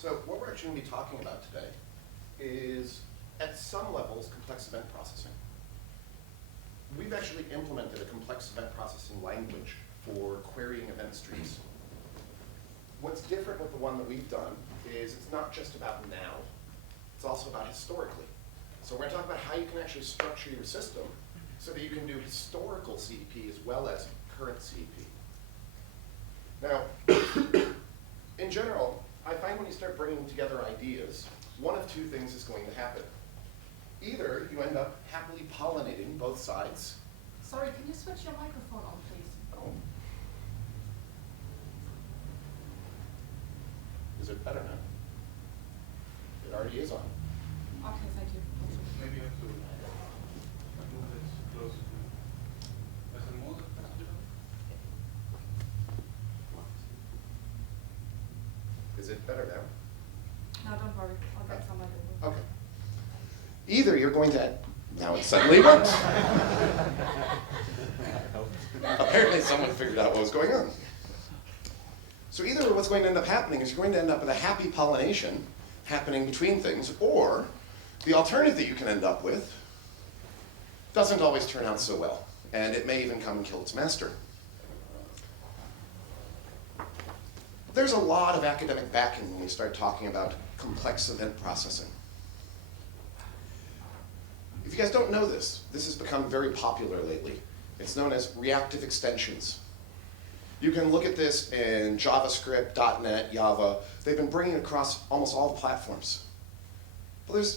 So what we're actually going to be talking about today is, at some levels, complex event processing. We've actually implemented a complex event processing language for querying event streams. What's different with the one that we've done is it's not just about now, it's also about historically. So we're going to talk about how you can actually structure your system so that you can do historical CDP as well as current CDP. Now, in general, I find when you start bringing together ideas, one of two things is going to happen. Either you end up happily pollinating both sides. Sorry, can you switch your microphone on, please? Oh. Is it better now? It already is on. Okay, thank you. Maybe you have to move it closer to. Is it more than Is it better now? No, don't worry. I'll get somebody over. Okay. Either you're going to, now it suddenly works. Apparently someone figured out what was going on. So either what's going to end up happening is you're going to end up with a happy pollination happening between things, or the alternative that you can end up with doesn't always turn out so well, and it may even come and kill its master. There's a lot of academic backing when we start talking about complex event processing. If you guys don't know this, this has become very popular lately. It's known as reactive extensions. You can look at this in JavaScript, .NET, Java. They've been bringing it across almost all the platforms. But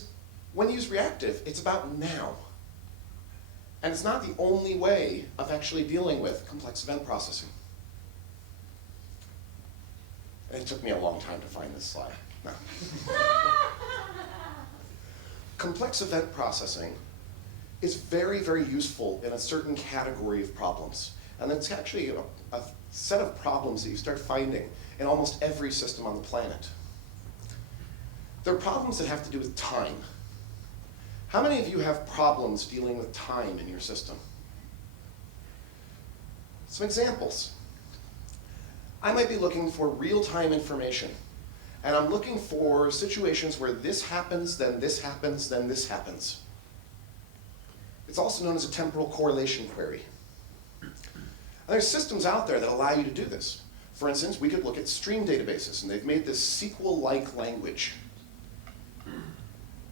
when you use reactive, it's about now. And it's not the only way of actually dealing with complex event processing. And it took me a long time to find this slide. No. Complex event processing is very, very useful in a certain category of problems. And it's actually a set of problems that you start finding in almost every system on the planet. They're problems that have to do with time. How many of you have problems dealing with time in your system? Some examples. I might be looking for real-time information. And I'm looking for situations where this happens, then this happens, then this happens. It's also known as a temporal correlation query. And there's systems out there that allow you to do this. For instance, we could look at stream databases, and they've made this SQL-like language.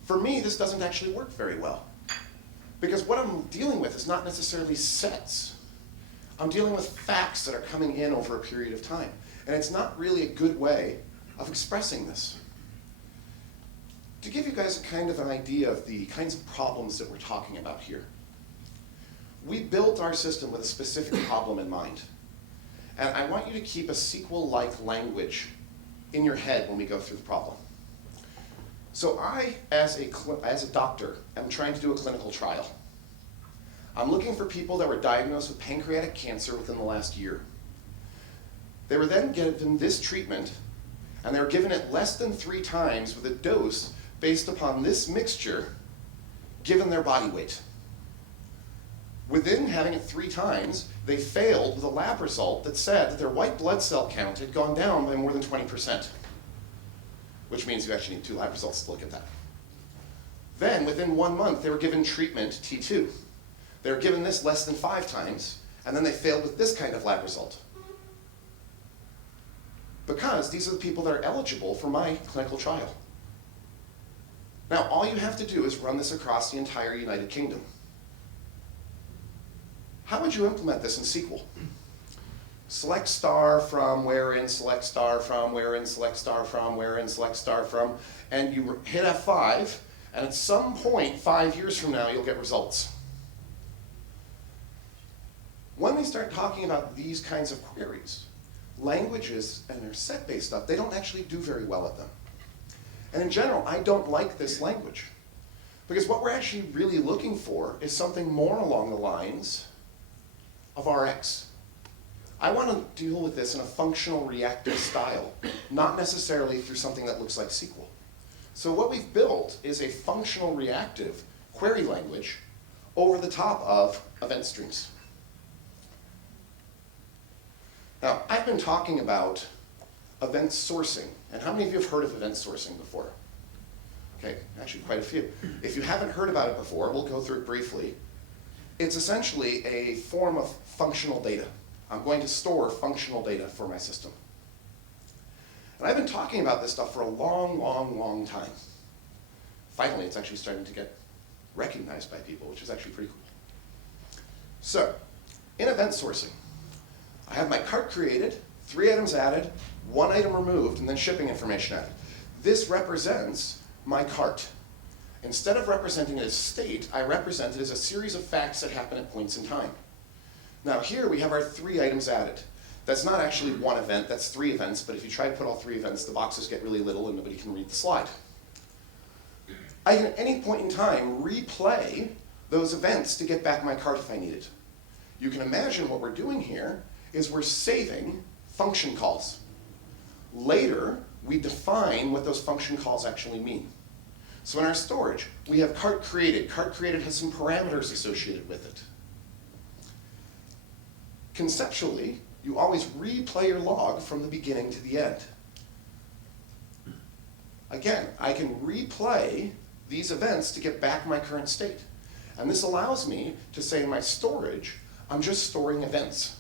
For me, this doesn't actually work very well, because what I'm dealing with is not necessarily sets. I'm dealing with facts that are coming in over a period of time, and it's not really a good way of expressing this. To give you guys a kind of an idea of the kinds of problems that we're talking about here, we built our system with a specific problem in mind. And I want you to keep a SQL-like language in your head when we go through the problem. So I, as a doctor, am trying to do a clinical trial. I'm looking for people that were diagnosed with pancreatic cancer within the last year. They were then given this treatment, and they were given it less than 3 times with a dose based upon this mixture given their body weight. Within having it 3 times, they failed with a lab result that said that their white blood cell count had gone down by more than 20%, which means you actually need 2 lab results to look at that. Then, within 1 month, they were given treatment T2. They were given this less than 5 times, and then they failed with this kind of lab result. Because these are the people that are eligible for my clinical trial. Now, all you have to do is run this across the entire United Kingdom. How would you implement this in SQL? Select star from wherein, select star from wherein, select star from wherein, select star from, and you hit F5, and at some point, 5 years from now, you'll get results. When we start talking about these kinds of queries, languages and their set-based stuff, they don't actually do very well at them. And in general, I don't like this language. Because what we're actually really looking for is something more along the lines of Rx. I want to deal with this in a functional reactive style, not necessarily through something that looks like SQL. So what we've built is a functional reactive query language over the top of event streams. Now, I've been talking about event sourcing. And how many of you have heard of event sourcing before? Okay, actually quite a few. If you haven't heard about it before, we'll go through it briefly. It's essentially a form of functional data. I'm going to store functional data for my system. And I've been talking about this stuff for a long, long, long time. Finally, it's actually starting to get recognized by people, which is actually pretty cool. So, in event sourcing, I have my cart created, 3 items added, 1 item removed, and then shipping information added. This represents my cart. Instead of representing it as state, I represent it as a series of facts that happen at points in time. Now here we have our 3 items added. That's not actually 1 event, that's 3 events, but if you try to put all 3 events, the boxes get really little and nobody can read the slide. I can at any point in time replay those events to get back my cart if I need it. You can imagine what we're doing here is we're saving function calls. Later, we define what those function calls actually mean. So in our storage, we have cart created. Cart created has some parameters associated with it. Conceptually, you always replay your log from the beginning to the end. Again, I can replay these events to get back my current state. And this allows me to say in my storage, I'm just storing events.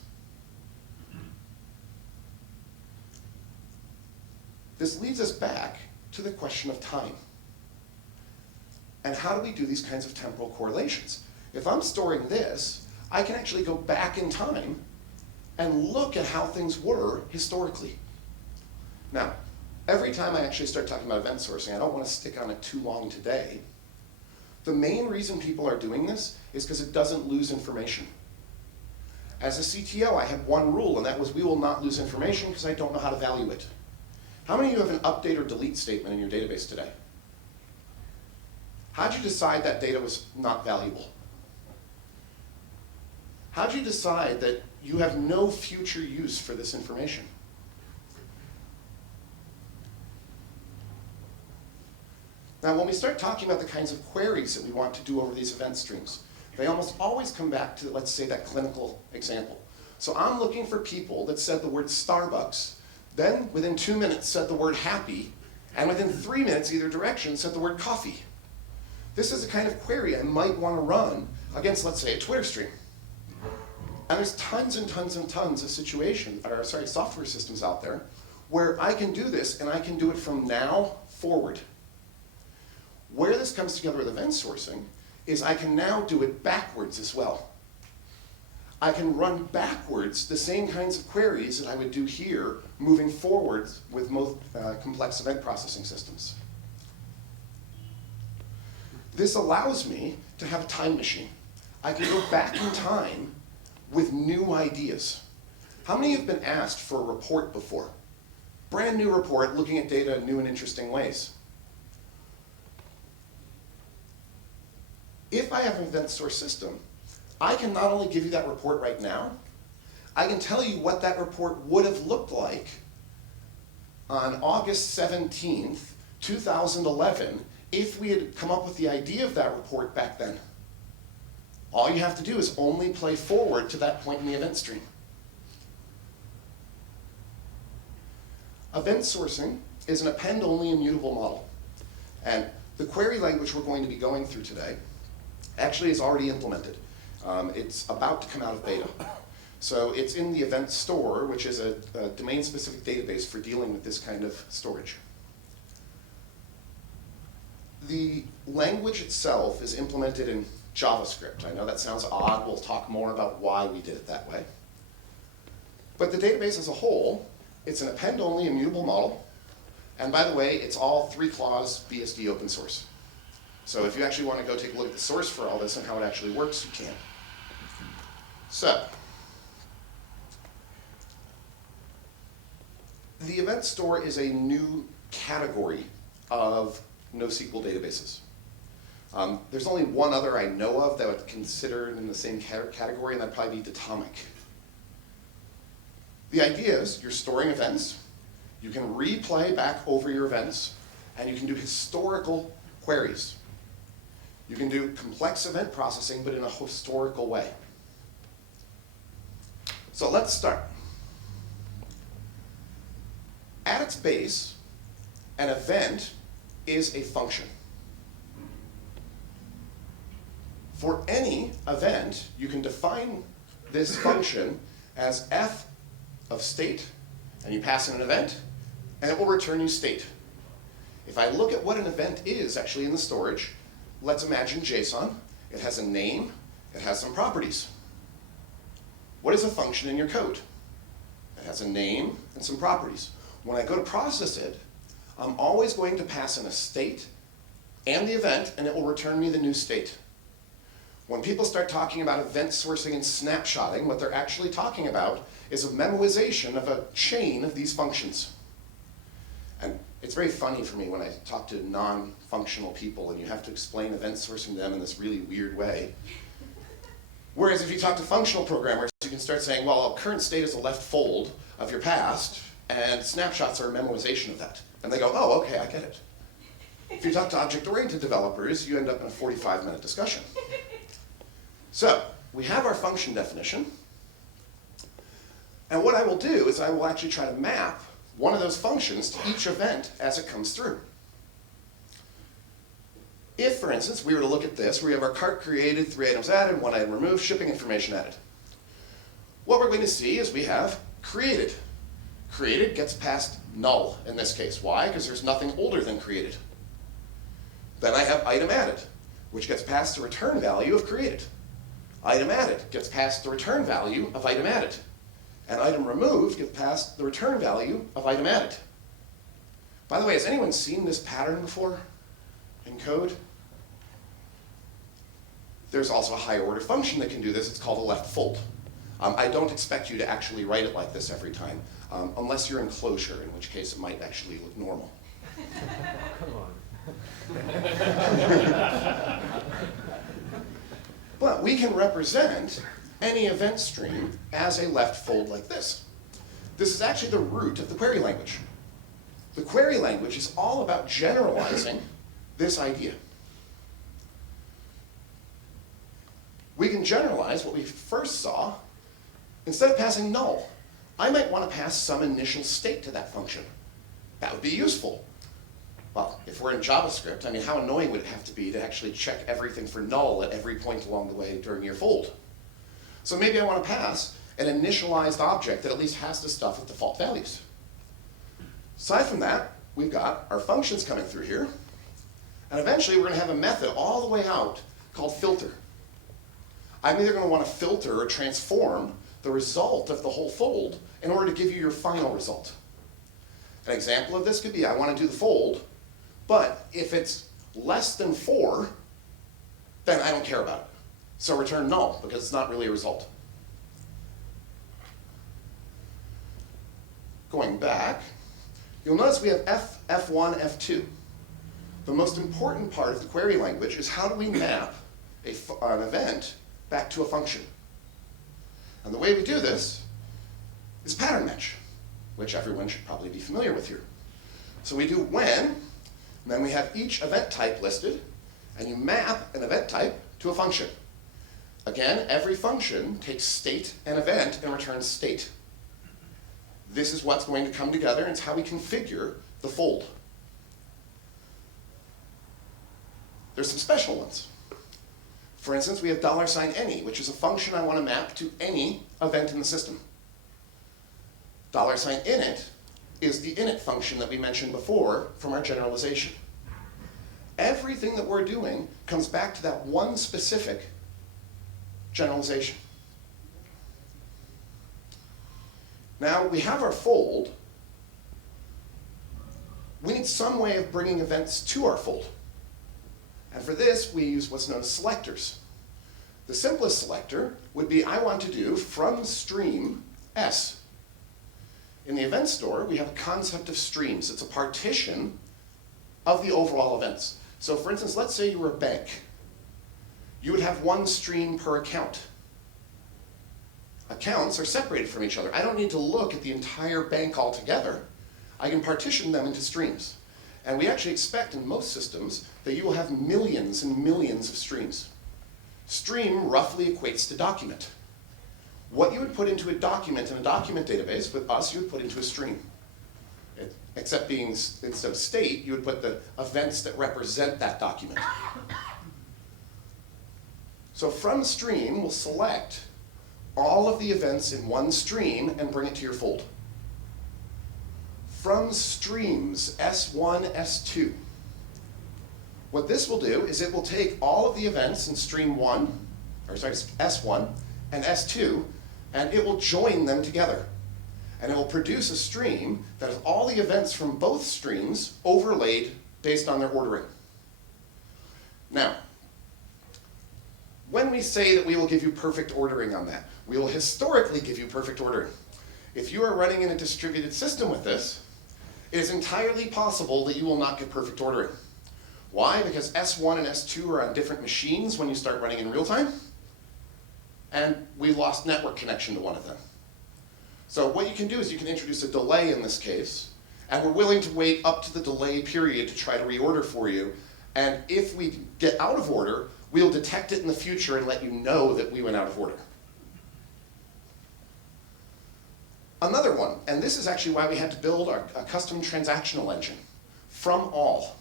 This leads us back to the question of time. And how do we do these kinds of temporal correlations? If I'm storing this, I can actually go back in time and look at how things were historically. Now, every time I actually start talking about event sourcing, I don't want to stick on it too long today. The main reason people are doing this is because it doesn't lose information. As a CTO, I had one rule, and that was we will not lose information because I don't know how to value it. How many of you have an update or delete statement in your database today? How'd you decide that data was not valuable? How'd you decide that you have no future use for this information? Now, when we start talking about the kinds of queries that we want to do over these event streams, they almost always come back to, let's say, that clinical example. So I'm looking for people that said the word Starbucks, then within 2 minutes said the word happy, and within 3 minutes, either direction, said the word coffee. This is the kind of query I might want to run against, let's say, a Twitter stream. And there's tons and tons and tons of software systems out there where I can do this, and I can do it from now forward. Where this comes together with event sourcing is I can now do it backwards as well. I can run backwards the same kinds of queries that I would do here, moving forwards with most complex event processing systems. This allows me to have a time machine. I can go back in time with new ideas. How many have been asked for a report before? Brand new report looking at data in new and interesting ways. If I have an event source system, I can not only give you that report right now, I can tell you what that report would have looked like on August 17th, 2011, if we had come up with the idea of that report back then. All you have to do is only play forward to that point in the event stream. Event sourcing is an append-only immutable model. And the query language we're going to be going through today actually is already implemented. It's about to come out of beta. So it's in the event store, which is a domain-specific database for dealing with this kind of storage. The language itself is implemented in JavaScript. I know that sounds odd. We'll talk more about why we did it that way. But the database as a whole, it's an append-only immutable model. And by the way, it's all 3-clause BSD open source. So if you actually want to go take a look at the source for all this and how it actually works, you can. So, the event store is a new category of NoSQL databases. There's only one other I know of that would consider in the same category, and that'd probably be Datomic. The idea is you're storing events, you can replay back over your events, and you can do historical queries. You can do complex event processing, but in a historical way. So let's start. at its base, an event is a function. For any event, you can define this function as f of state, and you pass in an event, and it will return you state. If I look at what an event is actually in the storage, let's imagine JSON. It has a name, it has some properties. What is a function in your code? It has a name and some properties. When I go to process it, I'm always going to pass in a state and the event, and it will return me the new state. When people start talking about event sourcing and snapshotting, what they're actually talking about is a memoization of a chain of these functions. And it's very funny for me when I talk to non-functional people and you have to explain event sourcing to them in this really weird way. Whereas if you talk to functional programmers, you can start saying, well, current state is a left fold of your past, and snapshots are a memoization of that. And they go, oh, okay, I get it. If you talk to object-oriented developers, you end up in a 45-minute discussion. So we have our function definition. And what I will do is I will actually try to map one of those functions to each event as it comes through. If, for instance, we were to look at this, we have our cart created, 3 items added, 1 item removed, shipping information added. What we're going to see is we have created. Created gets past null in this case. Why? Because there's nothing older than created. Then I have item added, which gets past the return value of created. Item added gets past the return value of item added. And item removed gets past the return value of item added. By the way, has anyone seen this pattern before in code? There's also a higher order function that can do this. It's called a left fold. I don't expect you to actually write it like this every time, unless you're in Clojure, in which case it might actually look normal. Come on. But we can represent any event stream as a left fold like this. This is actually the root of the query language. The query language is all about generalizing this idea. We can generalize what we first saw. Instead of passing null, I might want to pass some initial state to that function. That would be useful. Well, if we're in JavaScript, I mean, how annoying would it have to be to actually check everything for null at every point along the way during your fold? So maybe I want to pass an initialized object that at least has the stuff with default values. Aside from that, we've got our functions coming through here. And eventually, we're going to have a method all the way out called filter. I'm either going to want to filter or transform the result of the whole fold in order to give you your final result. An example of this could be, I want to do the fold, but if it's less than 4, then I don't care about it. So return null, because it's not really a result. Going back, you'll notice we have F1, F2. The most important part of the query language is how do we map an event back to a function. And the way we do this is pattern match, which everyone should probably be familiar with here. So we do when, and then we have each event type listed, and you map an event type to a function. Again, every function takes state and event and returns state. This is what's going to come together, and it's how we configure the fold. There's some special ones. For instance, we have $any, which is a function I want to map to any event in the system. $init is the init function that we mentioned before from our generalization. Everything that we're doing comes back to that one specific generalization. Now, we have our fold. We need some way of bringing events to our fold. And for this, we use what's known as selectors. The simplest selector would be, I want to do from stream S. In the event store, we have a concept of streams. It's a partition of the overall events. So for instance, let's say you were a bank. You would have one stream per account. Accounts are separated from each other. I don't need to look at the entire bank altogether. I can partition them into streams. And we actually expect in most systems that you will have millions and millions of streams. Stream roughly equates to document. What you would put into a document in a document database, with us, you would put into a stream. Except being, instead of state, you would put the events that represent that document. So from stream, we'll select all of the events in one stream and bring it to your fold. From streams S1, S2. What this will do is it will take all of the events in stream 1, or sorry, S1 and S2, and it will join them together. And it will produce a stream that has all the events from both streams overlaid based on their ordering. Now, when we say that we will give you perfect ordering on that, we will historically give you perfect ordering. If you are running in a distributed system with this, it is entirely possible that you will not get perfect ordering. Why? Because S1 and S2 are on different machines when you start running in real time, and we lost network connection to one of them. So what you can do is you can introduce a delay in this case, and we're willing to wait up to the delay period to try to reorder for you, and if we get out of order, we'll detect it in the future and let you know that we went out of order. Another one, and this is actually why we had to build a custom transactional engine, from all,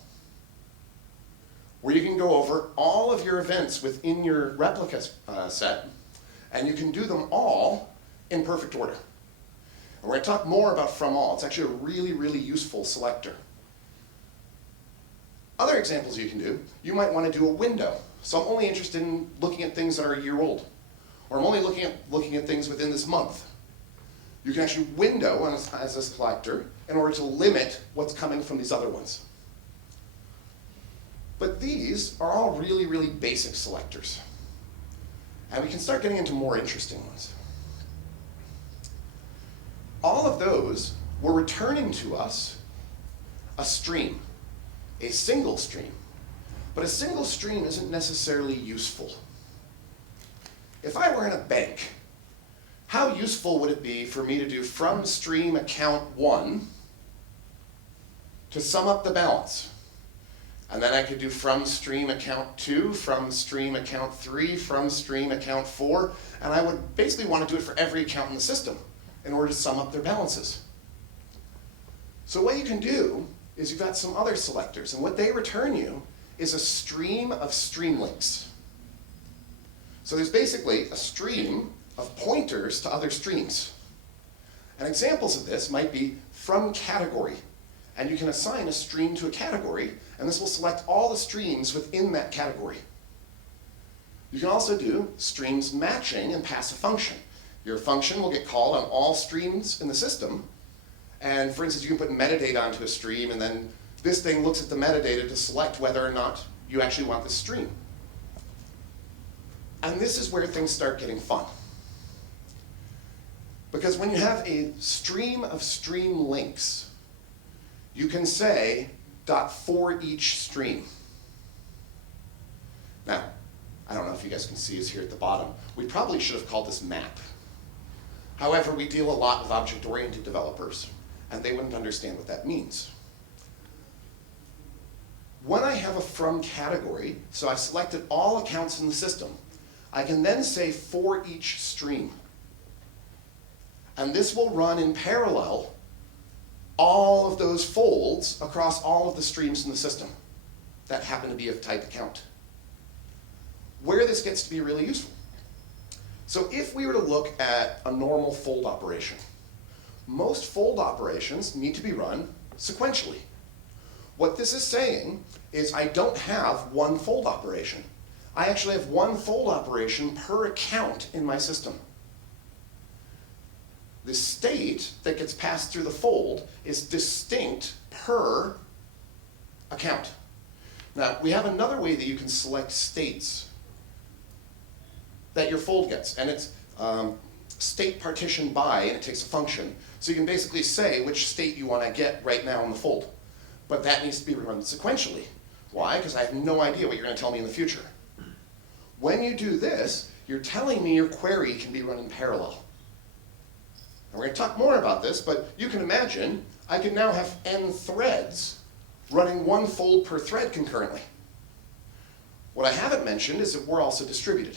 where you can go over all of your events within your replica set, and you can do them all in perfect order. And we're going to talk more about from all. It's actually a really, really useful selector. Other examples you can do, you might want to do a window. So I'm only interested in looking at things that are a year old, or I'm only looking at things within this month. You can actually window as a selector in order to limit what's coming from these other ones. But these are all really, really basic selectors. And we can start getting into more interesting ones. All of those were returning to us a stream, a single stream. But a single stream isn't necessarily useful. If I were in a bank, how useful would it be for me to do from stream account 1 to sum up the balance? And then I could do from stream account 2, from stream account 3, from stream account 4, and I would basically want to do it for every account in the system in order to sum up their balances. So what you can do is you've got some other selectors, and what they return you is a stream of stream links. So there's basically a stream of pointers to other streams. And examples of this might be from category. And you can assign a stream to a category, and this will select all the streams within that category. You can also do streams matching and pass a function. Your function will get called on all streams in the system. And for instance, you can put metadata onto a stream, and then this thing looks at the metadata to select whether or not you actually want this stream. And this is where things start getting fun. Because when you have a stream of stream links, you can say .for each stream. Now, I don't know if you guys can see us here at the bottom. We probably should have called this map. However, we deal a lot with object-oriented developers, and they wouldn't understand what that means. When I have a from category, so I selected all accounts in the system, I can then say for each stream. And this will run in parallel all of those folds across all of the streams in the system that happen to be of type account. Where this gets to be really useful. So if we were to look at a normal fold operation, most fold operations need to be run sequentially. What this is saying is I don't have one fold operation. I actually have one fold operation per account in my system. The state that gets passed through the fold is distinct per account. Now, we have another way that you can select states that your fold gets, and it's state partition by, and it takes a function. So you can basically say which state you want to get right now in the fold. But that needs to be run sequentially. Why? Because I have no idea what you're going to tell me in the future. When you do this, you're telling me your query can be run in parallel. And we're going to talk more about this, but you can imagine I can now have n threads running one fold per thread concurrently. What I haven't mentioned is that we're also distributed.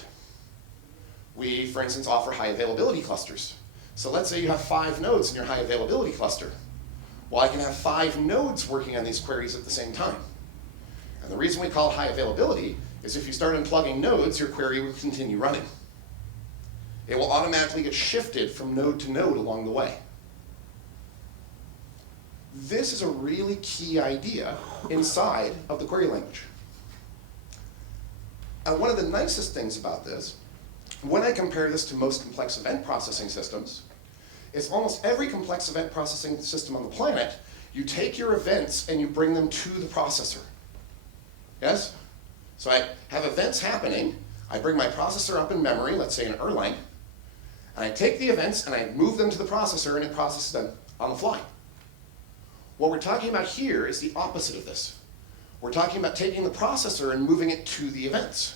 We, for instance, offer high availability clusters. So let's say you have 5 nodes in your high availability cluster. Well, I can have 5 nodes working on these queries at the same time. And the reason we call it high availability is if you start unplugging nodes, your query will continue running. It will automatically get shifted from node to node along the way. This is a really key idea inside of the query language. And one of the nicest things about this, when I compare this to most complex event processing systems, is almost every complex event processing system on the planet, you take your events and you bring them to the processor. Yes? So I have events happening, I bring my processor up in memory, let's say in Erlang, and I take the events and I move them to the processor and it processes them on the fly. What we're talking about here is the opposite of this. We're talking about taking the processor and moving it to the events.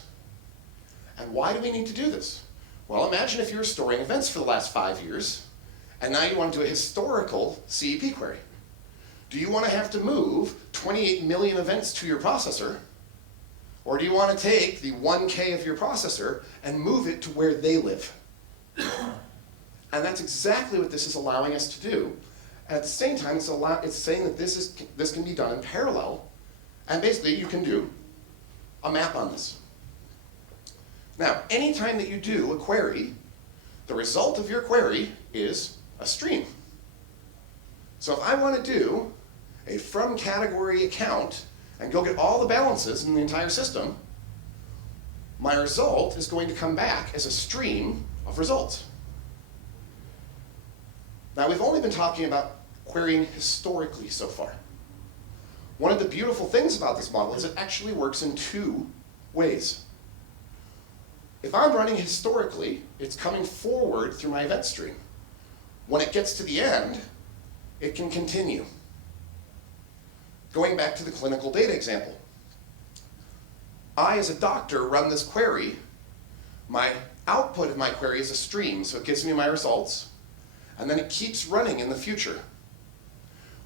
And why do we need to do this? Well, imagine if you were storing events for the last 5 years, and now you want to do a historical CEP query. Do you want to have to move 28 million events to your processor, or do you want to take the 1K of your processor and move it to where they live? And that's exactly what this is allowing us to do. At the same time, it's saying that this can be done in parallel, and basically you can do a map on this. Now, anytime that you do a query, the result of your query is a stream. So if I want to do a from category account and go get all the balances in the entire system, my result is going to come back as a stream of results. Now, we've only been talking about querying historically so far. One of the beautiful things about this model is it actually works in 2 ways. If I'm running historically, it's coming forward through my event stream. When it gets to the end, it can continue. Going back to the clinical data example, I, as a doctor, run this query. My output of my query is a stream, so it gives me my results, and then it keeps running in the future.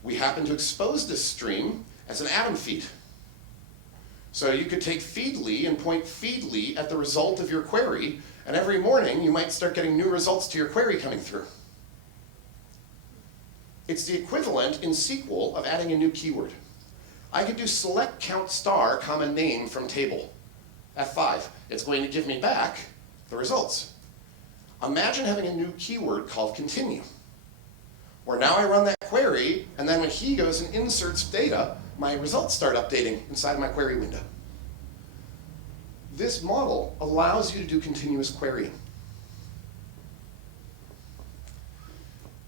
We happen to expose this stream as an atom feed. So you could take feedly and point feedly at the result of your query, and every morning you might start getting new results to your query coming through. It's the equivalent in SQL of adding a new keyword. I could do select count star, comma name from table, F5. It's going to give me back the results. Imagine having a new keyword called continue, where now I run that query, and then when he goes and inserts data, my results start updating inside of my query window. This model allows you to do continuous querying.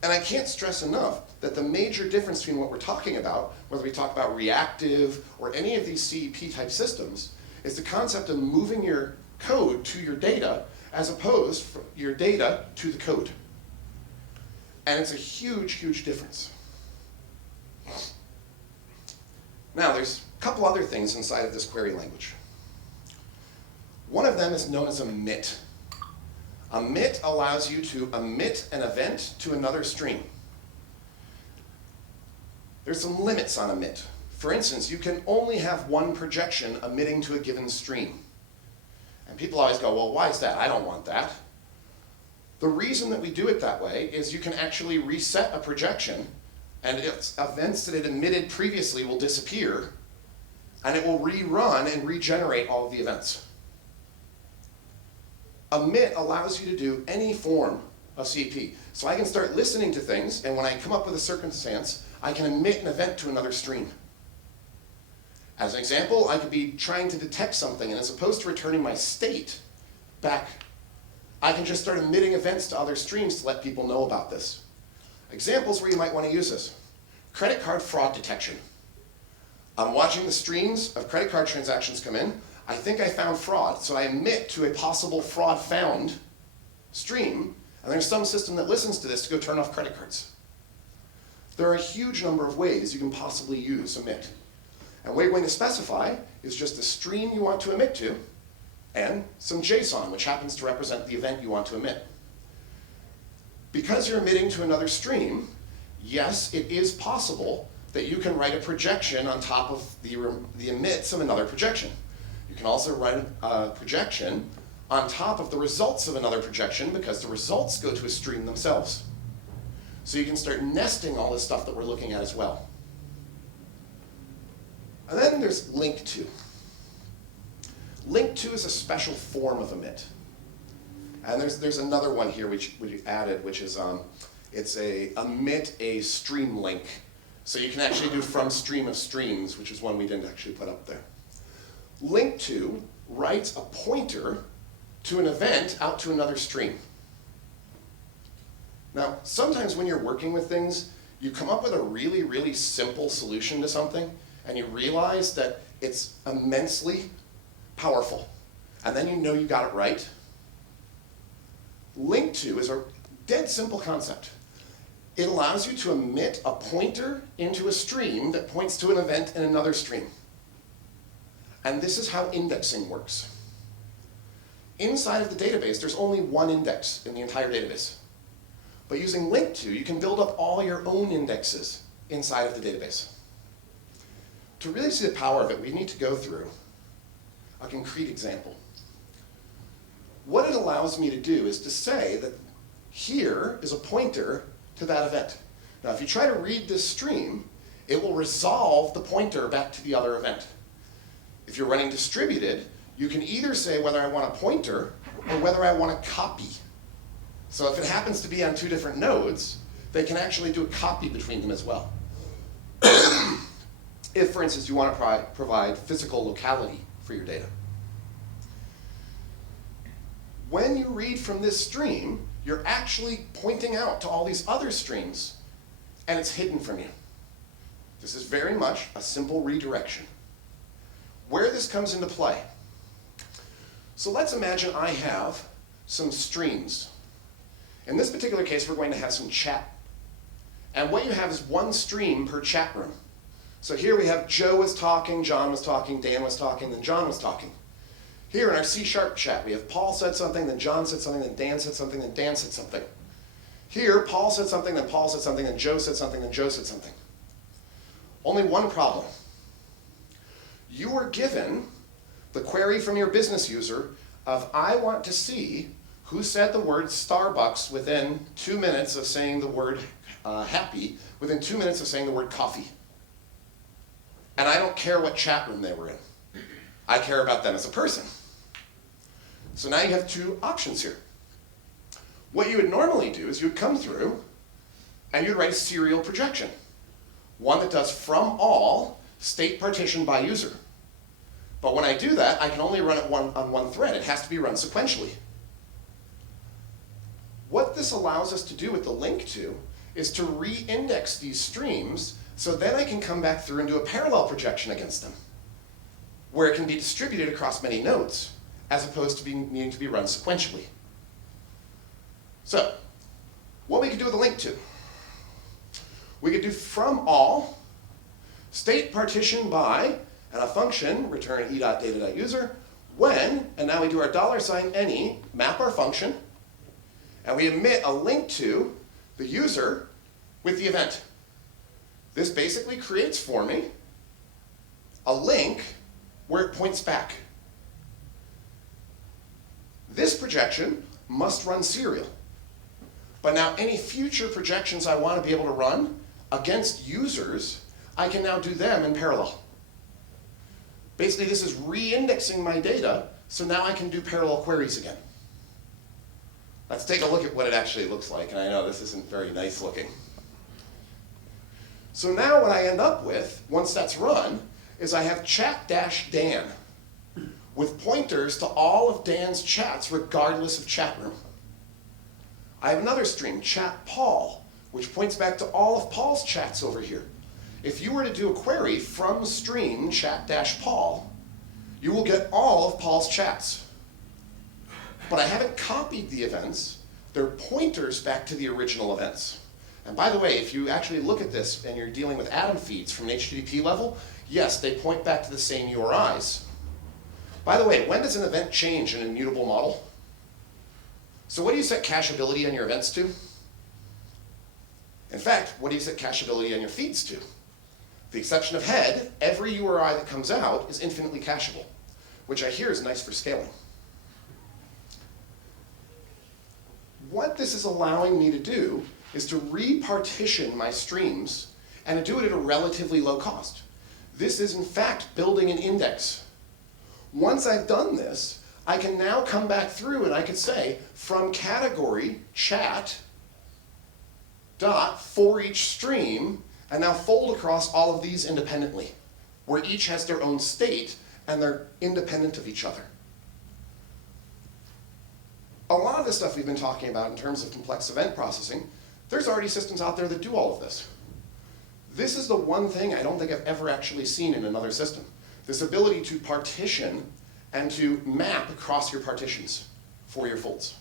And I can't stress enough that the major difference between what we're talking about, whether we talk about reactive or any of these CEP type systems, is the concept of moving your code to your data as opposed to your data to the code. And it's a huge, huge difference. Now, there's a couple other things inside of this query language. One of them is known as emit. Emit allows you to emit an event to another stream. There's some limits on emit. For instance, you can only have one projection emitting to a given stream. And people always go, well, why is that? I don't want that. The reason that we do it that way is you can actually reset a projection, and its events that it emitted previously will disappear, and it will rerun and regenerate all of the events. Emit allows you to do any form of CEP. So I can start listening to things, and when I come up with a circumstance, I can emit an event to another stream. As an example, I could be trying to detect something, and as opposed to returning my state back, I can just start emitting events to other streams to let people know about this. Examples where you might want to use this. Credit card fraud detection. I'm watching the streams of credit card transactions come in. I think I found fraud, so I emit to a possible fraud found stream, and there's some system that listens to this to go turn off credit cards. There are a huge number of ways you can possibly use emit. And what you're going to specify is just the stream you want to emit to, and some JSON, which happens to represent the event you want to emit. Because you're emitting to another stream, yes, it is possible that you can write a projection on top of the emits of another projection. You can also write a projection on top of the results of another projection because the results go to a stream themselves. So you can start nesting all this stuff that we're looking at as well. And then there's link to. Link to is a special form of emit. And there's another one here which we added, which is it's a emit a stream link. So you can actually do from stream of streams, which is one we didn't actually put up there. Link to writes a pointer to an event out to another stream. Now, sometimes when you're working with things, you come up with a really, really simple solution to something, and you realize that it's immensely powerful. And then you know you got it right. Link to is a dead simple concept. It allows you to emit a pointer into a stream that points to an event in another stream. And this is how indexing works. Inside of the database, there's only one index in the entire database. But using link to, you can build up all your own indexes inside of the database. To really see the power of it, we need to go through a concrete example. What it allows me to do is to say that here is a pointer to that event. Now, if you try to read this stream, it will resolve the pointer back to the other event. If you're running distributed, you can either say whether I want a pointer or whether I want a copy. So if it happens to be on two different nodes, they can actually do a copy between them as well. If, for instance, you want to provide physical locality for your data. When you read from this stream, you're actually pointing out to all these other streams, and it's hidden from you. This is very much a simple redirection. Where this comes into play. So let's imagine I have some streams. In this particular case, we're going to have some chat. And what you have is one stream per chat room. So here we have Joe was talking, John was talking, Dan was talking, then John was talking. Here in our C# chat, we have Paul said something, then John said something, then Dan said something, then Dan said something. Here, Paul said something, then Paul said something, then Joe said something, then Joe said something. Only one problem. You were given the query from your business user of, I want to see who said the word Starbucks within 2 minutes of saying the word happy, within 2 minutes of saying the word coffee. And I don't care what chat room they were in. I care about them as a person. So now you have two options here. What you would normally do is you would come through and you'd write a serial projection. One that does from all state partition by user. But when I do that, I can only run it on one thread. It has to be run sequentially. What this allows us to do with the link to is to re-index these streams so then I can come back through and do a parallel projection against them, where it can be distributed across many nodes, as opposed to needing to be run sequentially. So, what we could do with a link to. We could do from all, state partition by, and a function, return e.data.user, when, and now we do our $any, map our function, and we emit a link to the user with the event. This basically creates for me a link where it points back. This projection must run serial. But now any future projections I want to be able to run against users, I can now do them in parallel. Basically, this is re-indexing my data, so now I can do parallel queries again. Let's take a look at what it actually looks like, and I know this isn't very nice looking. So now what I end up with, once that's run, is I have chat-Dan with pointers to all of Dan's chats regardless of chat room. I have another stream, chat-Paul, which points back to all of Paul's chats over here. If you were to do a query from stream chat-Paul, you will get all of Paul's chats. But I haven't copied the events. They're pointers back to the original events. And by the way, if you actually look at this and you're dealing with atom feeds from an HTTP level, yes, they point back to the same URIs. By the way, when does an event change in an immutable model? So what do you set cacheability on your events to? In fact, what do you set cacheability on your feeds to? With the exception of head, every URI that comes out is infinitely cacheable, which I hear is nice for scaling. What this is allowing me to do is to repartition my streams and to do it at a relatively low cost. This is, in fact, building an index. Once I've done this, I can now come back through and I could say, from category chat dot for each stream, and now fold across all of these independently, where each has their own state and they're independent of each other. A lot of the stuff we've been talking about in terms of complex event processing, there's already systems out there that do all of this. This is the one thing I don't think I've ever actually seen in another system. This ability to partition and to map across your partitions for your folds.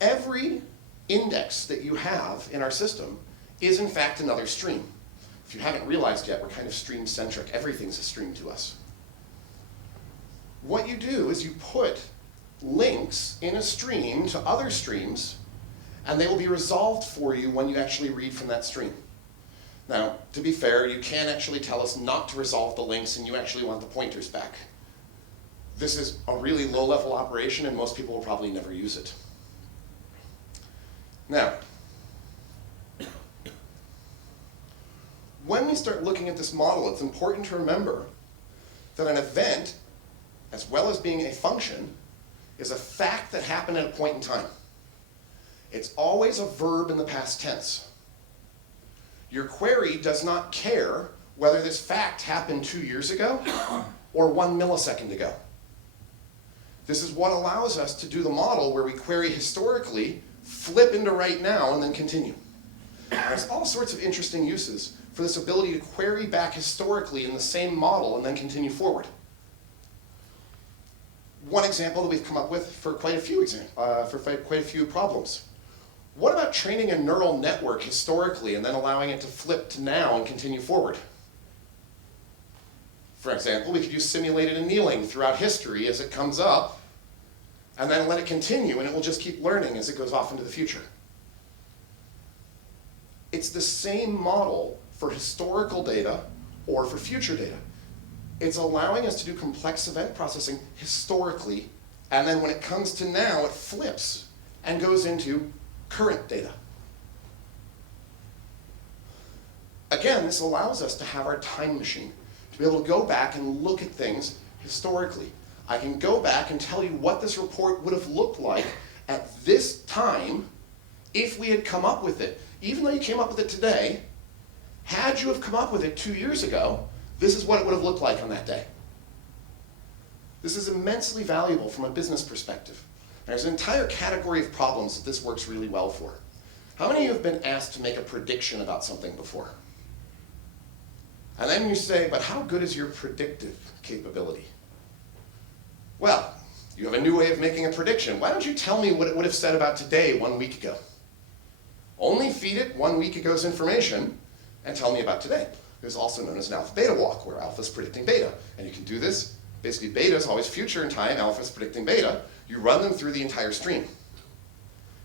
Every index that you have in our system is in fact another stream. If you haven't realized yet, we're kind of stream-centric. Everything's a stream to us. What you do is you put links in a stream to other streams, and they will be resolved for you when you actually read from that stream. Now, to be fair, you can actually tell us not to resolve the links and you actually want the pointers back. This is a really low-level operation and most people will probably never use it. Now, when we start looking at this model, it's important to remember that an event, as well as being a function, is a fact that happened at a point in time. It's always a verb in the past tense. Your query does not care whether this fact happened 2 years ago or 1 millisecond ago. This is what allows us to do the model where we query historically, flip into right now, and then continue. There's all sorts of interesting uses for this ability to query back historically in the same model and then continue forward. One example that we've come up with for quite a few problems. What about training a neural network historically and then allowing it to flip to now and continue forward? For example, we could use simulated annealing throughout history as it comes up, and then let it continue, and it will just keep learning as it goes off into the future. It's the same model for historical data or for future data. It's allowing us to do complex event processing historically, and then when it comes to now, it flips and goes into current data. Again, this allows us to have our time machine, to be able to go back and look at things historically. I can go back and tell you what this report would have looked like at this time if we had come up with it. Even though you came up with it today, had you have come up with it 2 years ago, this is what it would have looked like on that day. This is immensely valuable from a business perspective. There's an entire category of problems that this works really well for. How many of you have been asked to make a prediction about something before? And then you say, but how good is your predictive capability? Well, you have a new way of making a prediction. Why don't you tell me what it would have said about today 1 week ago? Only feed it 1 week ago's information and tell me about today. It is also known as an alpha-beta walk, where alpha is predicting beta. And you can do this. Basically, beta is always future in time, alpha is predicting beta. You run them through the entire stream.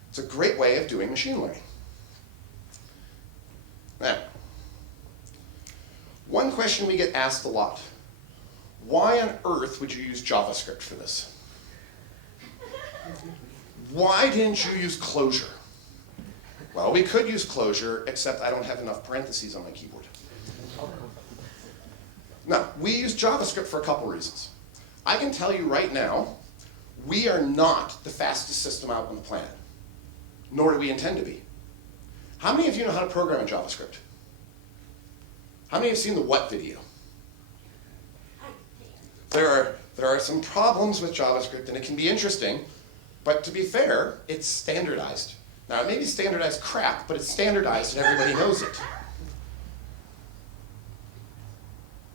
It's a great way of doing machine learning. Now, one question we get asked a lot. Why on earth would you use JavaScript for this? Why didn't you use Clojure? Well, we could use Clojure, except I don't have enough parentheses on my keyboard. Now, we use JavaScript for a couple reasons. I can tell you right now, we are not the fastest system out on the planet, nor do we intend to be. How many of you know how to program in JavaScript? How many have seen the what video? There are some problems with JavaScript, and it can be interesting, but to be fair, it's standardized. Now, it may be standardized crap, but it's standardized and everybody knows it.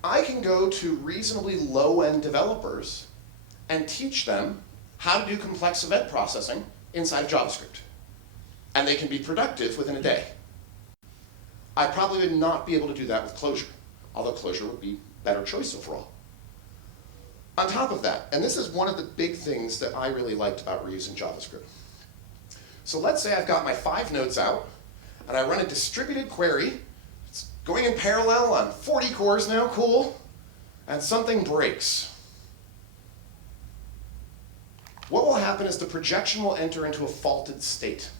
I can go to reasonably low-end developers and teach them how to do complex event processing inside of JavaScript. And they can be productive within a day. I probably would not be able to do that with Clojure, although Clojure would be a better choice overall. On top of that, and this is one of the big things that I really liked about reusing JavaScript. So let's say I've got my 5 nodes out, and I run a distributed query. It's going in parallel on 40 cores now, cool, and something breaks. What will happen is the projection will enter into a faulted state.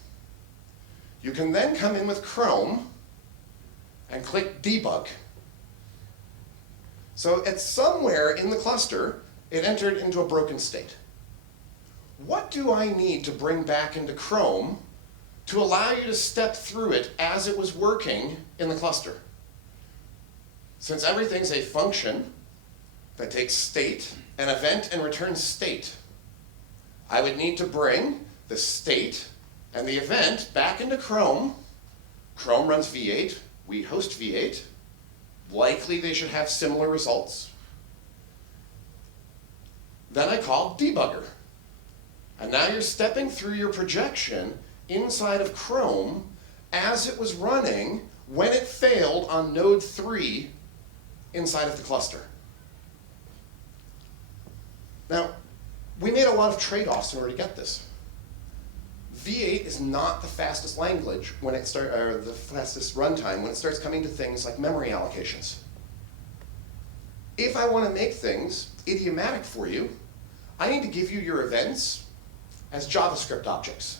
You can then come in with Chrome and click debug. So it's somewhere in the cluster, it entered into a broken state. What do I need to bring back into Chrome to allow you to step through it as it was working in the cluster? Since everything's a function that takes state, an event, and returns state, I would need to bring the state and the event back into Chrome. Chrome runs V8, we host V8. Likely they should have similar results. Then I call debugger. And now you're stepping through your projection inside of Chrome as it was running when it failed on node 3 inside of the cluster. Now, we made a lot of trade-offs in order to get this. V8 is not the fastest language when it or the fastest runtime when it starts coming to things like memory allocations. If I want to make things idiomatic for you, I need to give you your events as JavaScript objects.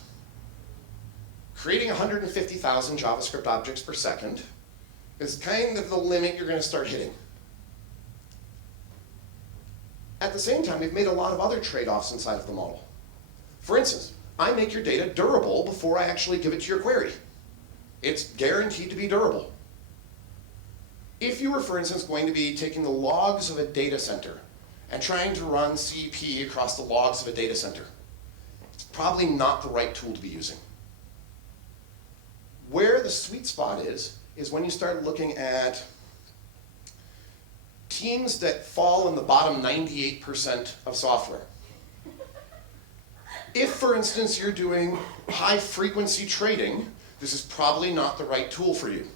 Creating 150,000 JavaScript objects per second is kind of the limit you're going to start hitting. At the same time, we've made a lot of other trade-offs inside of the model. For instance, I make your data durable before I actually give it to your query. It's guaranteed to be durable. If you were, for instance, going to be taking the logs of a data center and trying to run CP across the logs of a data center, it's probably not the right tool to be using. Where the sweet spot is when you start looking at teams that fall in the bottom 98% of software. If, for instance, you're doing high-frequency trading, this is probably not the right tool for you.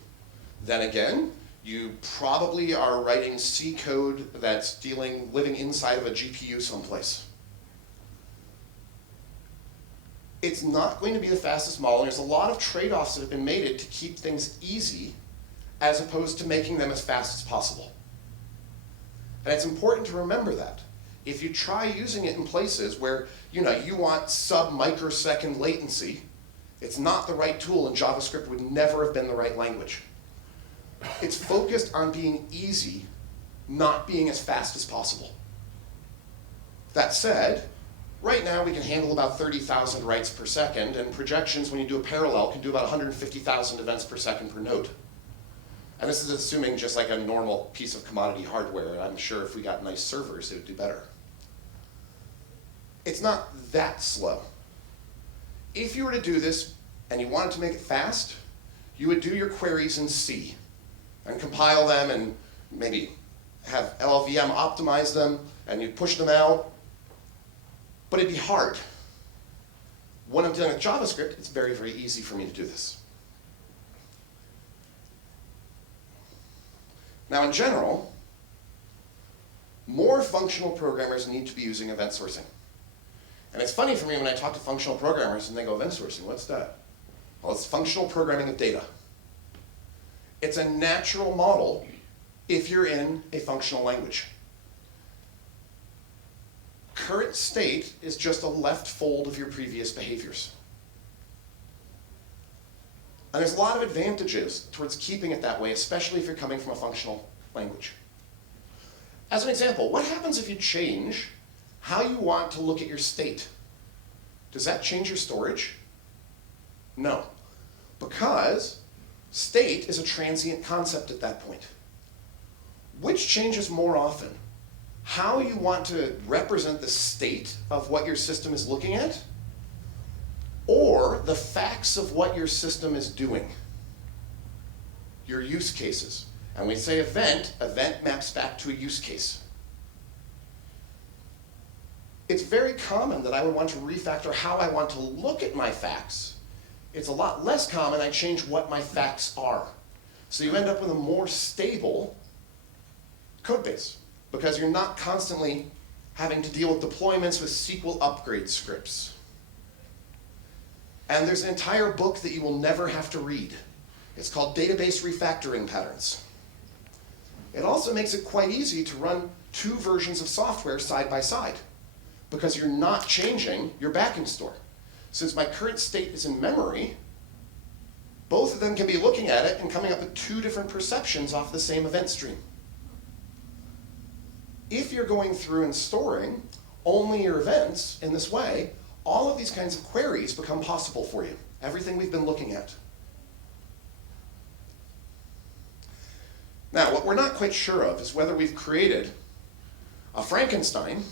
Then again, you probably are writing C code that's living inside of a GPU someplace. It's not going to be the fastest model, and there's a lot of trade-offs that have been made to keep things easy as opposed to making them as fast as possible. And it's important to remember that. If you try using it in places where you want sub-microsecond latency, it's not the right tool, and JavaScript would never have been the right language. It's focused on being easy, not being as fast as possible. That said, right now we can handle about 30,000 writes per second, and projections, when you do a parallel, can do about 150,000 events per second per node. And this is assuming just like a normal piece of commodity hardware. I'm sure if we got nice servers, it would do better. It's not that slow. If you were to do this and you wanted to make it fast, you would do your queries in C and compile them and maybe have LLVM optimize them and you'd push them out. But it'd be hard. When I'm dealing with JavaScript, it's very, very easy for me to do this. Now, in general, more functional programmers need to be using event sourcing. And it's funny for me when I talk to functional programmers and they go, event sourcing, what's that? Well, it's functional programming of data. It's a natural model if you're in a functional language. Current state is just a left fold of your previous behaviors. And there's a lot of advantages towards keeping it that way, especially if you're coming from a functional language. As an example, what happens if you change how you want to look at your state? Does that change your storage? No, because state is a transient concept at that point. Which changes more often? How you want to represent the state of what your system is looking at, or the facts of what your system is doing, your use cases. And we say event maps back to a use case. It's very common that I would want to refactor how I want to look at my facts. It's a lot less common I change what my facts are. So you end up with a more stable code base because you're not constantly having to deal with deployments with SQL upgrade scripts. And there's an entire book that you will never have to read. It's called Database Refactoring Patterns. It also makes it quite easy to run two versions of software side by side, because you're not changing your backing store. Since my current state is in memory, both of them can be looking at it and coming up with two different perceptions off the same event stream. If you're going through and storing only your events in this way, all of these kinds of queries become possible for you. Everything we've been looking at. Now, what we're not quite sure of is whether we've created a Frankenstein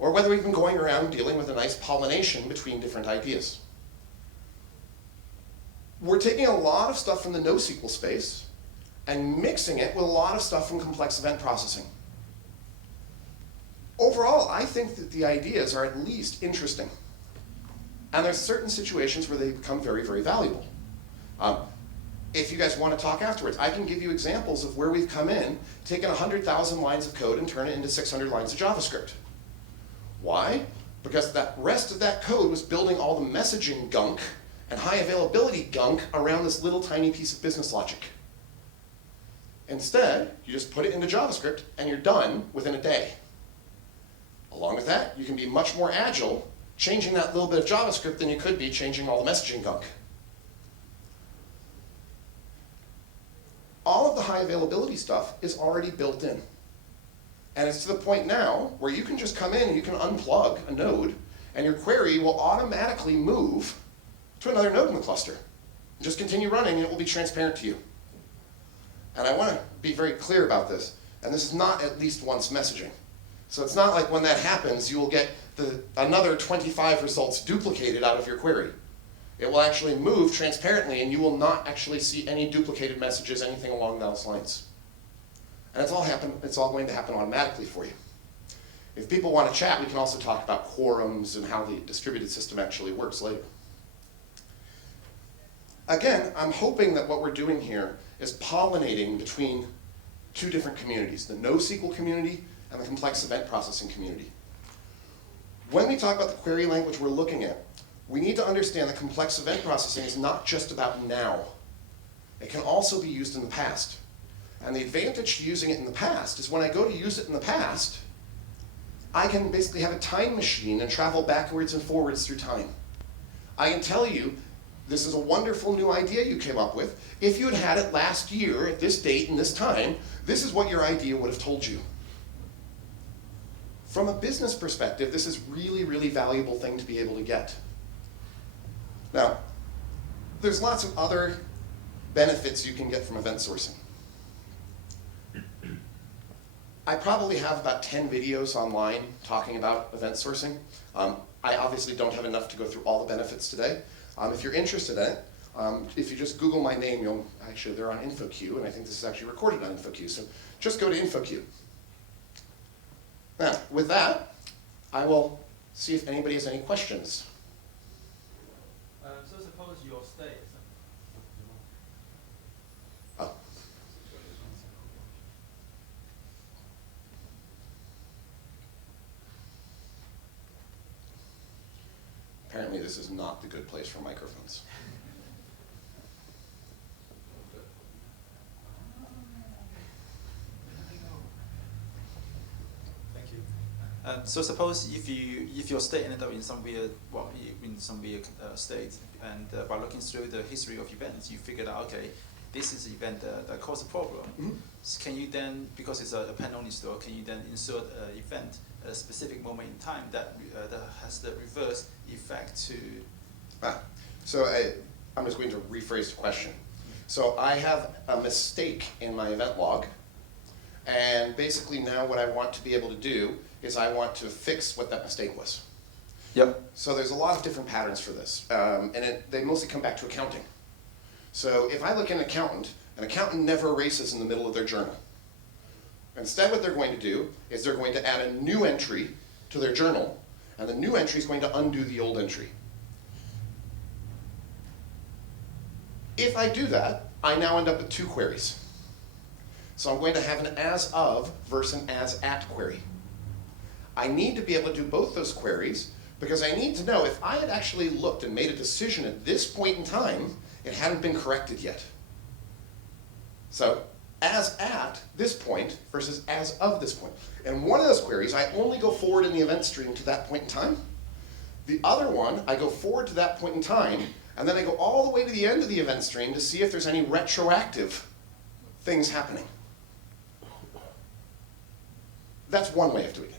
or whether we've been going around dealing with a nice pollination between different ideas. We're taking a lot of stuff from the NoSQL space and mixing it with a lot of stuff from complex event processing. Overall, I think that the ideas are at least interesting. And there's certain situations where they become very, very valuable. If you guys want to talk afterwards, I can give you examples of where we've come in, taken 100,000 lines of code and turned it into 600 lines of JavaScript. Why? Because the rest of that code was building all the messaging gunk and high availability gunk around this little tiny piece of business logic. Instead, you just put it into JavaScript and you're done within a day. Along with that, you can be much more agile changing that little bit of JavaScript than you could be changing all the messaging gunk. All of the high availability stuff is already built in. And it's to the point now where you can just come in and you can unplug a node and your query will automatically move to another node in the cluster. And just continue running and it will be transparent to you. And I want to be very clear about this. And this is not at least once messaging. So it's not like when that happens, you will get another 25 results duplicated out of your query. It will actually move transparently and you will not actually see any duplicated messages, anything along those lines. And it's all going to happen automatically for you. If people want to chat, we can also talk about quorums and how the distributed system actually works later. Again, I'm hoping that what we're doing here is pollinating between two different communities, the NoSQL community and the complex event processing community. When we talk about the query language we're looking at, we need to understand that complex event processing is not just about now. It can also be used in the past. And the advantage to using it in the past is when I go to use it in the past, I can basically have a time machine and travel backwards and forwards through time. I can tell you, this is a wonderful new idea you came up with. If you had had it last year at this date and this time, this is what your idea would have told you. From a business perspective, this is really, really valuable thing to be able to get. Now, there's lots of other benefits you can get from event sourcing. I probably have about 10 videos online talking about event sourcing. I obviously don't have enough to go through all the benefits today. If you're interested in it, if you just Google my name, actually they're on InfoQ, and I think this is actually recorded on InfoQ, so just go to InfoQ. Now, with that, I will see if anybody has any questions. So suppose your state. Oh. Apparently this is not the good place for microphones. Thank you. So suppose if your state ended up in some weird state, and by looking through the history of events, you figured out, okay, this is the event that caused a problem. Mm-hmm. So can you then, because it's a pen-only store, can you then insert an event at a specific moment in time that has the reverse effect to? So I'm just going to rephrase the question. So I have a mistake in my event log, and basically now what I want to be able to do is I want to fix what that mistake was. Yep. So there's a lot of different patterns for this, and they mostly come back to accounting. So if I look at an accountant never erases in the middle of their journal. Instead, what they're going to do is they're going to add a new entry to their journal, and the new entry is going to undo the old entry. If I do that, I now end up with two queries. So I'm going to have an as of versus an as at query. I need to be able to do both those queries because I need to know if I had actually looked and made a decision at this point in time, it hadn't been corrected yet. So as at this point versus as of this point. And one of those queries, I only go forward in the event stream to that point in time. The other one, I go forward to that point in time, and then I go all the way to the end of the event stream to see if there's any retroactive things happening. That's one way of doing it.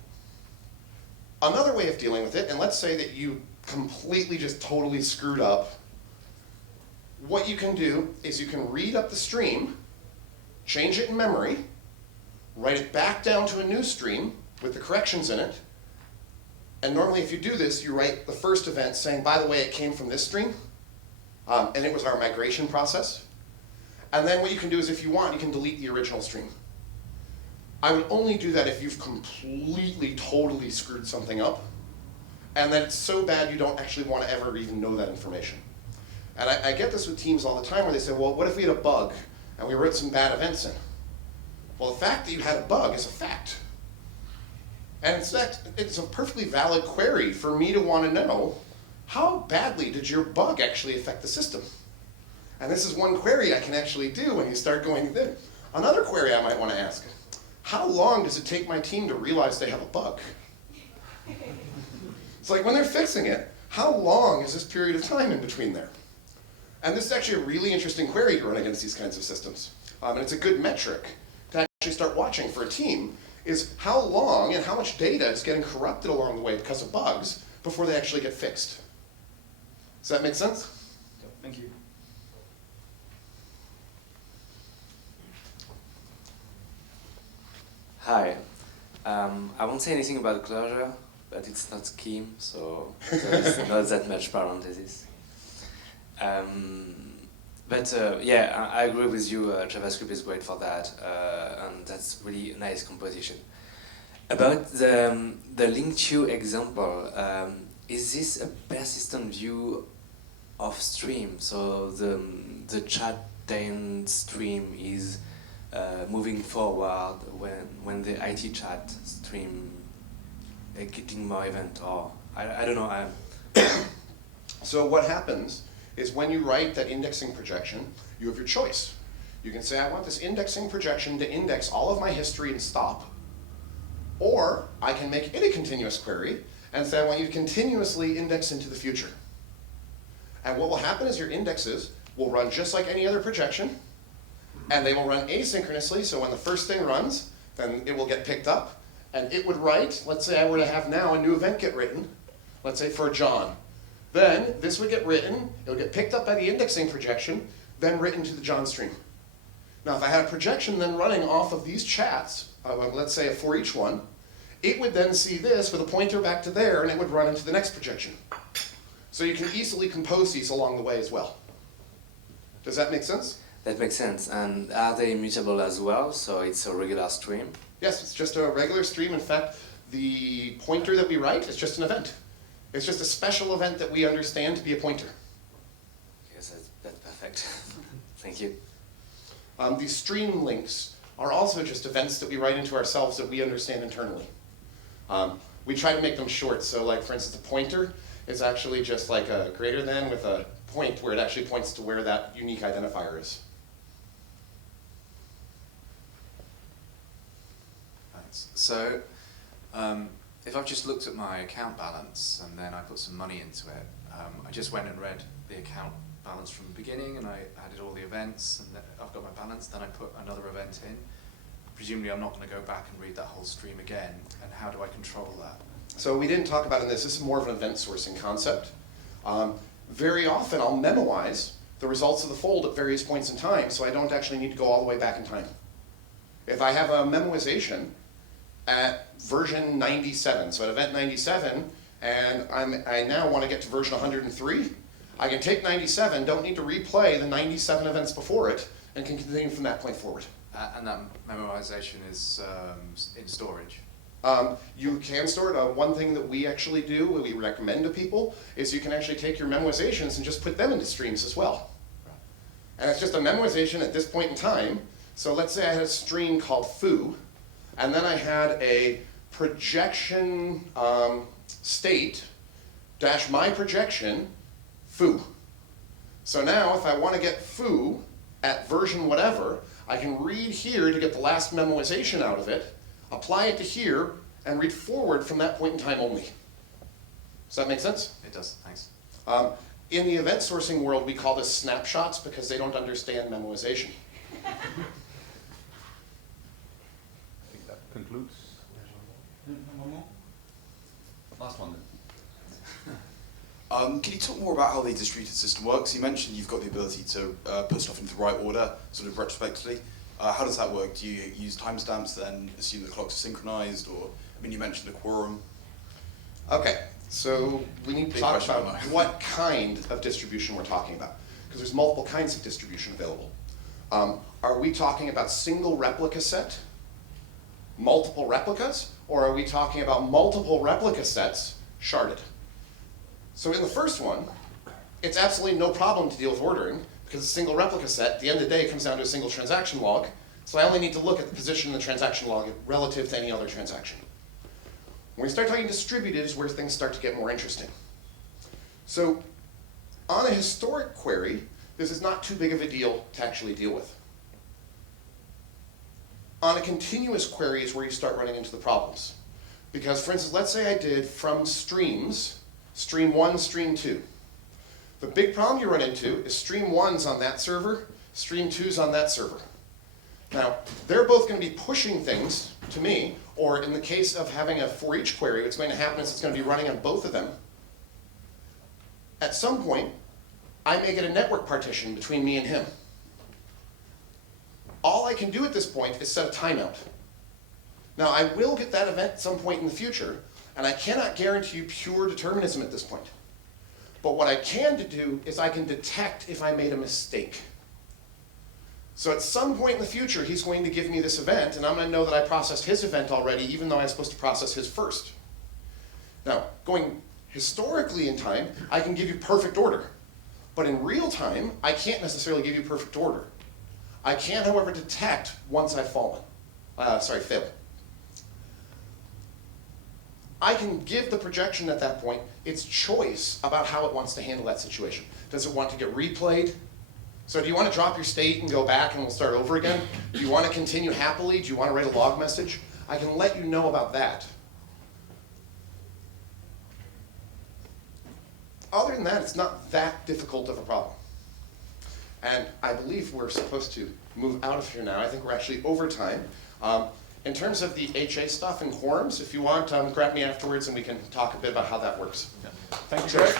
Another way of dealing with it, and let's say that you completely just totally screwed up, what you can do is you can read up the stream, change it in memory, write it back down to a new stream with the corrections in it, and normally if you do this, you write the first event saying, by the way, it came from this stream, and it was our migration process. And then what you can do is if you want, you can delete the original stream. I would only do that if you've completely, totally screwed something up, and that it's so bad you don't actually want to ever even know that information. And I get this with teams all the time where they say, well, what if we had a bug and we wrote some bad events in? Well, the fact that you had a bug is a fact. And in fact, it's a perfectly valid query for me to want to know, how badly did your bug actually affect the system? And this is one query I can actually do when you start going there. Another query I might want to ask, how long does it take my team to realize they have a bug? It's like when they're fixing it, how long is this period of time in between there? And this is actually a really interesting query to run against these kinds of systems. And it's a good metric to actually start watching for a team, is how long and how much data is getting corrupted along the way because of bugs before they actually get fixed. Does that make sense? Thank you. Hi. I won't say anything about Clojure, but it's not scheme, so there's not that much parentheses. Yeah, I agree with you, JavaScript is great for that, and that's really nice composition. About the link to example, is this a persistent view of stream? So the chat down stream is moving forward when the IT chat stream getting more event, or I don't know. So what happens is when you write that indexing projection, you have your choice. You can say, I want this indexing projection to index all of my history and stop. Or I can make it a continuous query and say, I want you to continuously index into the future. And what will happen is your indexes will run just like any other projection, and they will run asynchronously, so when the first thing runs, then it will get picked up, and it would write, let's say I were to have now a new event get written, let's say for John. Then this would get written, it would get picked up by the indexing projection, then written to the John stream. Now if I had a projection then running off of these chats, let's say for each one, it would then see this with a pointer back to there, and it would run into the next projection. So you can easily compose these along the way as well. Does that make sense? That makes sense. And are they immutable as well? So it's a regular stream? Yes, it's just a regular stream. In fact, the pointer that we write is just an event. It's just a special event that we understand to be a pointer. Yes, that's perfect. Thank you. These stream links are also just events that we write into ourselves that we understand internally. We try to make them short. So like, for instance, a pointer is actually just like a greater than with a point where it actually points to where that unique identifier is. Thanks. So, if I've just looked at my account balance and then I put some money into it, I just went and read the account balance from the beginning and I added all the events and then I've got my balance, then I put another event in. Presumably I'm not going to go back and read that whole stream again, and how do I control that? So we didn't talk about in this is more of an event sourcing concept. Very often I'll memoize the results of the fold at various points in time, so I don't actually need to go all the way back in time. If I have a memoization at version 97, so at event 97, and I now want to get to version 103, I can take 97, don't need to replay the 97 events before it, and can continue from that point forward. And that memorization is in storage? You can store it. One thing that we actually do, what we recommend to people, is you can actually take your memorizations and just put them into streams as well. Right. And it's just a memorization at this point in time. So let's say I had a stream called foo, and then I had a projection state dash my projection foo. So now if I want to get foo at version whatever, I can read here to get the last memoization out of it, apply it to here, and read forward from that point in time only. Does that make sense? It does, thanks. In the event sourcing world, we call this snapshots because they don't understand memoization. I think that concludes. One more? Last one then. Can you talk more about how the distributed system works? You mentioned you've got the ability to put stuff into the right order, sort of retrospectively. How does that work? Do you use timestamps then assume the clocks are synchronized, or, I mean, you mentioned a quorum. Okay, so we need to Big talk question, about I know. what kind of distribution we're talking about, because there's multiple kinds of distribution available. Are we talking about single replica set, multiple replicas, or are we talking about multiple replica sets sharded? So in the first one, it's absolutely no problem to deal with ordering, because a single replica set, at the end of the day, comes down to a single transaction log, so I only need to look at the position in the transaction log relative to any other transaction. When we start talking distributed is where things start to get more interesting. So on a historic query, this is not too big of a deal to actually deal with. On a continuous query is where you start running into the problems. Because, for instance, let's say I did from streams, stream 1, stream 2. The big problem you run into is stream 1's on that server, stream 2's on that server. Now, they're both going to be pushing things to me, or in the case of having a for each query, what's going to happen is it's going to be running on both of them. At some point, I may get a network partition between me and him. All I can do at this point is set a timeout. Now, I will get that event at some point in the future, and I cannot guarantee you pure determinism at this point. But what I can do is I can detect if I made a mistake. So at some point in the future, he's going to give me this event, and I'm going to know that I processed his event already, even though I was supposed to process his first. Now, going historically in time, I can give you perfect order. But in real time, I can't necessarily give you perfect order. I can, however, detect once I've failed. I can give the projection at that point its choice about how it wants to handle that situation. Does it want to get replayed? So do you want to drop your state and go back and we'll start over again? Do you want to continue happily? Do you want to write a log message? I can let you know about that. Other than that, it's not that difficult of a problem. And I believe we're supposed to move out of here now. I think we're actually over time. In terms of the HA stuff and quorums, if you want, grab me afterwards and we can talk a bit about how that works. Thank you, Greg.